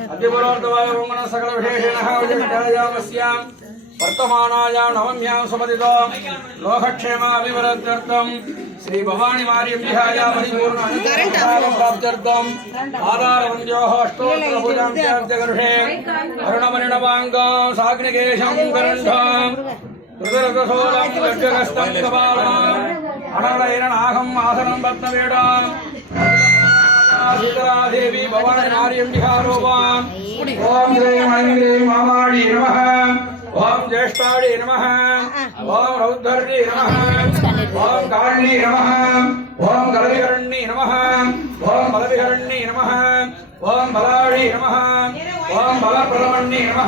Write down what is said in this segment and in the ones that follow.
भक्तिपुरोर्धवायुमन सकलविशेषेणः विजयामस्याम् वर्तमानायां नवम्यां सुमतितो लोकक्षेमाभिवृद्ध्यर्थम् श्रीभवानी मार्यम्बिहाया परिपूर्ण प्राप्त्यर्थम् आधारवन्द्योः अष्टोत्तरपूजां त्याज्यगर्भे अरुणमणिणवाङ्गां साग्निकेशं करण्ढाम् ऋतरथसोलं लड्डगस्तं कपालाम् अनलैरनाहम् आसनं சித்தராதேவி பவானாரியம் விஹாரோபாம் ஓம் ஜெயம் ஐங்கிரேம் மாமாடி நம ஓம் ஜேஷ்டாடி நம ஓம் ரௌத்தர்ணி நம ஓம் காரணி நம ஓம் கலவிகரணி நம ஓம் பலவிகரணி நம ஓம் பலாழி நம ஓம் பலபிரமணி நம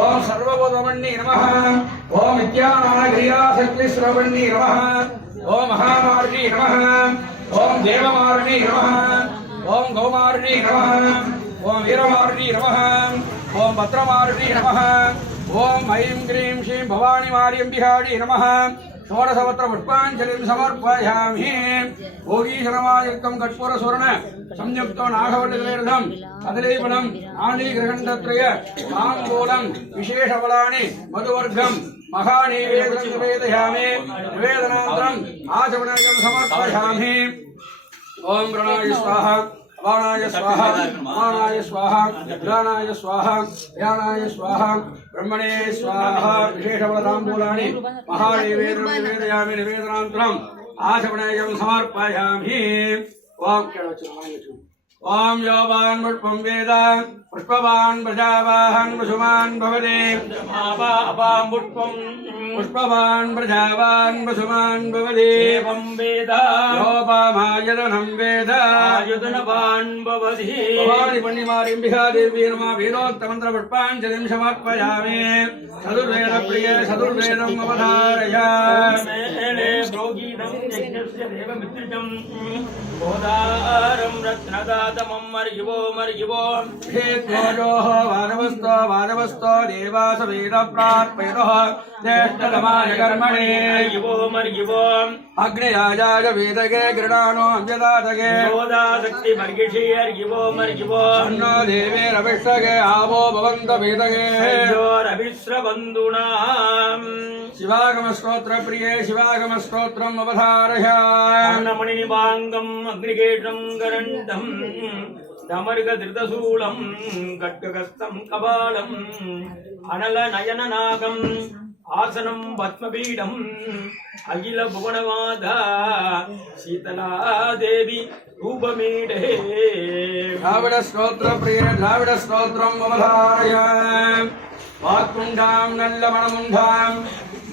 ஓம் சர்வபோதமணி நம ஓம் வித்யானான கிரியாசக்தி சிரவணி நம ஓம் நம ஓம் கௌமாரிணி நம ஓம் வீரமாரிணி நம ஓம் பத்ரமாரிணி நம ஓம் ஐம் கிரீம் ஸ்ரீம் பவானி மாரியம்பிகாடி நம ஷோடசவத்திர புஷ்பாஞ்சலிம் சமர்ப்பயாமி. ஓகீசனமாயுக்தம் கற்பூர சுவர்ண சம்யுக்தோ நாகவல்லிகளிடம் கதலீபலம் ஆண்டி கிரகண்டத்ரய தாம்பூலம் விசேஷபலானி மதுவர்க்கம் மகாநீவேதம் நிவேதயாமி. நிவேதனாந்தரம் ஆச்சமணம் சமர்ப்பயாமி. ओम प्रणाय स्वाहा, वाणाय स्वाहा माणाय स्वाहा स्वाहा, ध्यानाय स्वाहा, ब्रह्मणे स्वाहा निवेदयामि निवेदनान्तरम् समर्पयामि। ओम योवान मुष्पम वेद पुष्पवान प्रजावाहन वसुमान भवदे मुष्पम पुष्पवान प्रजावान वसुमान भवदे वम वेद। योपामायरणम वेद। युदनवान भवधि भवानि पुण्यमारिं बिहादेवी नमः वीरोक्तमन्त्र पुष्पाञ्जलिं समर्पयामि। सदुर्वेद प्रिय सदुर्वेदम् अवधारय। मेले प्रोगीनं यज्ञस्य देवमित्रजं बोधारं रत्नदा వాతమం మర్యువో మర్యువో హే ఘోరో వానవస్తో వానవస్తో దేవాస వీర ప్రార్పయో मर्युवो मर्युवो अग्नियाजाय वेदगे गृणानो अव्यदातगे गोदाशक्ति मर्गिषि अर्युवो मर्युवो अन्नो देवेरविष्टगे आवो भवन्त वेदगे योरविश्रबन्धूनाम् शिवागमस्तोत्र प्रिये शिवागमस्तोत्रम् अवधारय மணிநிபாங்கம் அக்னிகேஷம் கரண்டம் தமர்கதிருதசூலம் கட்டுகஸ்தம் கபாலம் அனல நயன நாகம் ஆசனம் பத்மபீடம். அகில புவனமாதா சீதலா தேவி ரூபமீடே. திராவிட ஸ்தோத்திர பிரிய திராவிட ஸ்தோத்திரம் அவதாரய வாக்குண்டாம் நல்ல மனமுண்டாம்.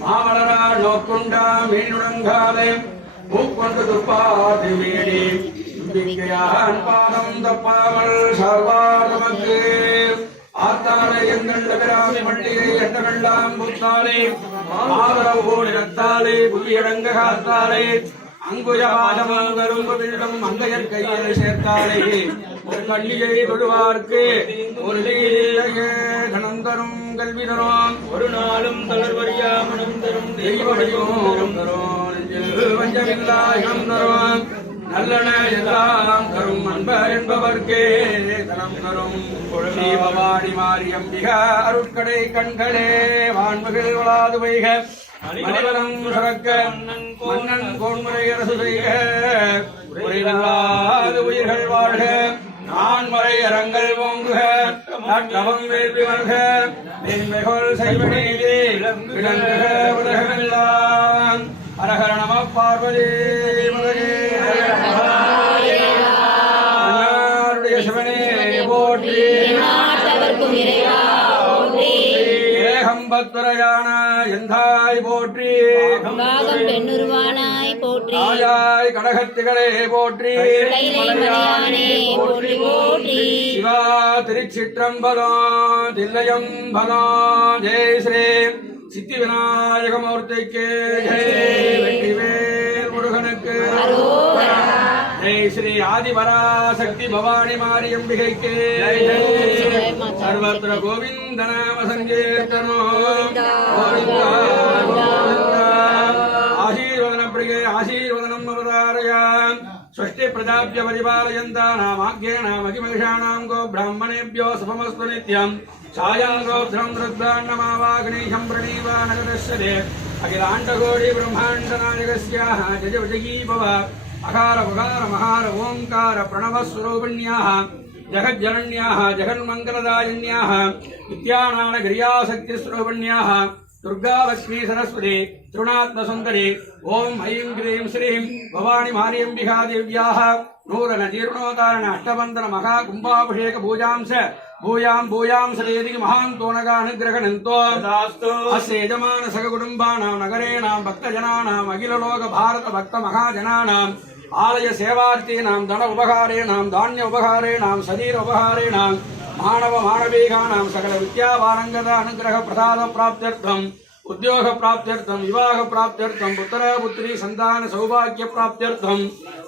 மாமலரா நோக்குண்டாம் மீனுடங்காலே பூக்கொண்டு துப்பாது மேலே பாதம் தப்பாமல் சர்வாதம எங்கள் பிராமி மண்டிகை எண்ணமெல்லாம் புத்தாலே ஆதரவு கோடிடத்தாலே புவியடங்க காத்தாலே அங்குஜபாதமங்கரும் வில்லும் மங்கையர் கையில் சேர்த்தாலே. ஒரு கண்ணியை தொழுவார்க்கு ஒரு கணந்தரும் கல்வி தரும் ஒரு நாளும் தளர்வறியா மனம் தரும் தெய்வடியும் தரும் நெஞ்சில் வஞ்சமில்லா இனம் தரும் நல்லன எல்லாம் தரும் அன்பர் என்பவர்க்கே தனம் தரும் ஸ்ரீ மாறி மாரியம்பிக அருட்கடை கண்களே வான்மகள் வளாது வைக. மணிவலம் சுரக்க மன்னன் கோன்முறை அரசு செய்க. உரையில்லாத உயிர்கள் வாழ்க. நான் மறை அரங்கள் ஓங்குக. நட்டவம் வேட்பி வருக மேன்மைகொள் செய்வனீதே விளங்குக உலகமெல்லாம். அரகரணம பார்வதி மதகே எந்தாய் போற்றி. பெண்ணுருவானாய் போற்றி. ஆயாய் கடகத்திகளே போற்றி. போற்றி போற்றி. சிவா திருச்சிற்றம்பலம் தில்லையம் பலம் ஜெய் ஸ்ரீ சித்தி விநாயகமூர்த்திக்கு ஜெய் வெற்றிவேல் முருகனுக்கு ஜெய் ஸ்ரீ ஆதிபராசக்தி பவானி மாரியம்பிகைக்கு ஜெய் சர்வத்திர கோவிந்த நாம சங்கீர்த்தனோ கோவிந்தா கோவிந்தா ஆசீர்வதன பிரியே ஆசீர்வதனம் அவதாரய स्वस्ति प्रजाभ्य परिपालयन्तानामाज्ञेनामखिमहिषाणाम् गो ब्राह्मणेभ्यो शुभमस्तु नित्यम् छायाम् गोत्रम् रुद्रान्नमावाग्नीशम् प्रणीवानगदश्यते అఖిలాండగోడి బ్రహ్మాండ నాయకస్యాః జజవజగీ భవ అకార ఉకార మహార ఓంకార ప్రణవ స్వరూపిణ్యాః జగజ్జనన్యాః జగన్మంగళదాయిన్యాః విద్యానాన గిరియాసక్తి స్వరూపిణ్యాః దుర్గా సరస్వతి తృణాత్మ ఓం ఐం గ్రీం శ్రీం భవాని మార్యంబికా నూరన జీర్ణోదారణ అష్టబంధన మహాకుంభాభిషేక పూజాంశ अस्य यजमान सगकुटुम्बानां नगरेणां भक्तजनानाम् अखिललोक भारत भक्तमहाजनानाम् आलय सेवार्थीनां धन उपहारेणां धान्य उपहारेणां शरीर उपहारेणां मानव मानवीकानां सकल विद्यावारङ्गत अनुग्रह प्रसाद प्राप्त्यर्थम् उद्योग प्राप्त्यर्थं विवाह प्राप्त्यर्थं पुत्र पुत्री संतान सौभाग्य प्राप्त्यर्थं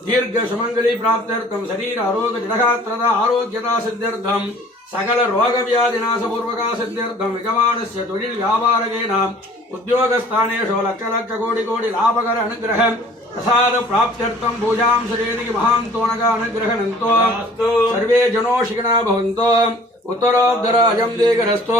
दीर्घ सुमङ्गली प्राप्त्यर्थं शरीर आरोग्य जडगात्रता आरोग्यता सिद्ध्यर्थं सकल रोग व्याधिनाशपूर्वक सिद्ध्यर्थम विगवान से व्यापार उद्योगस्थानेशो लक्ष लक्ष कोटि कोटि लाभकर अनुग्रह प्रसाद प्राप्त पूजा श्रीदि की महां तोनक अनुग्रह सर्वे जनोषिणा भवंत उत्तराधर अजम देगरस्तो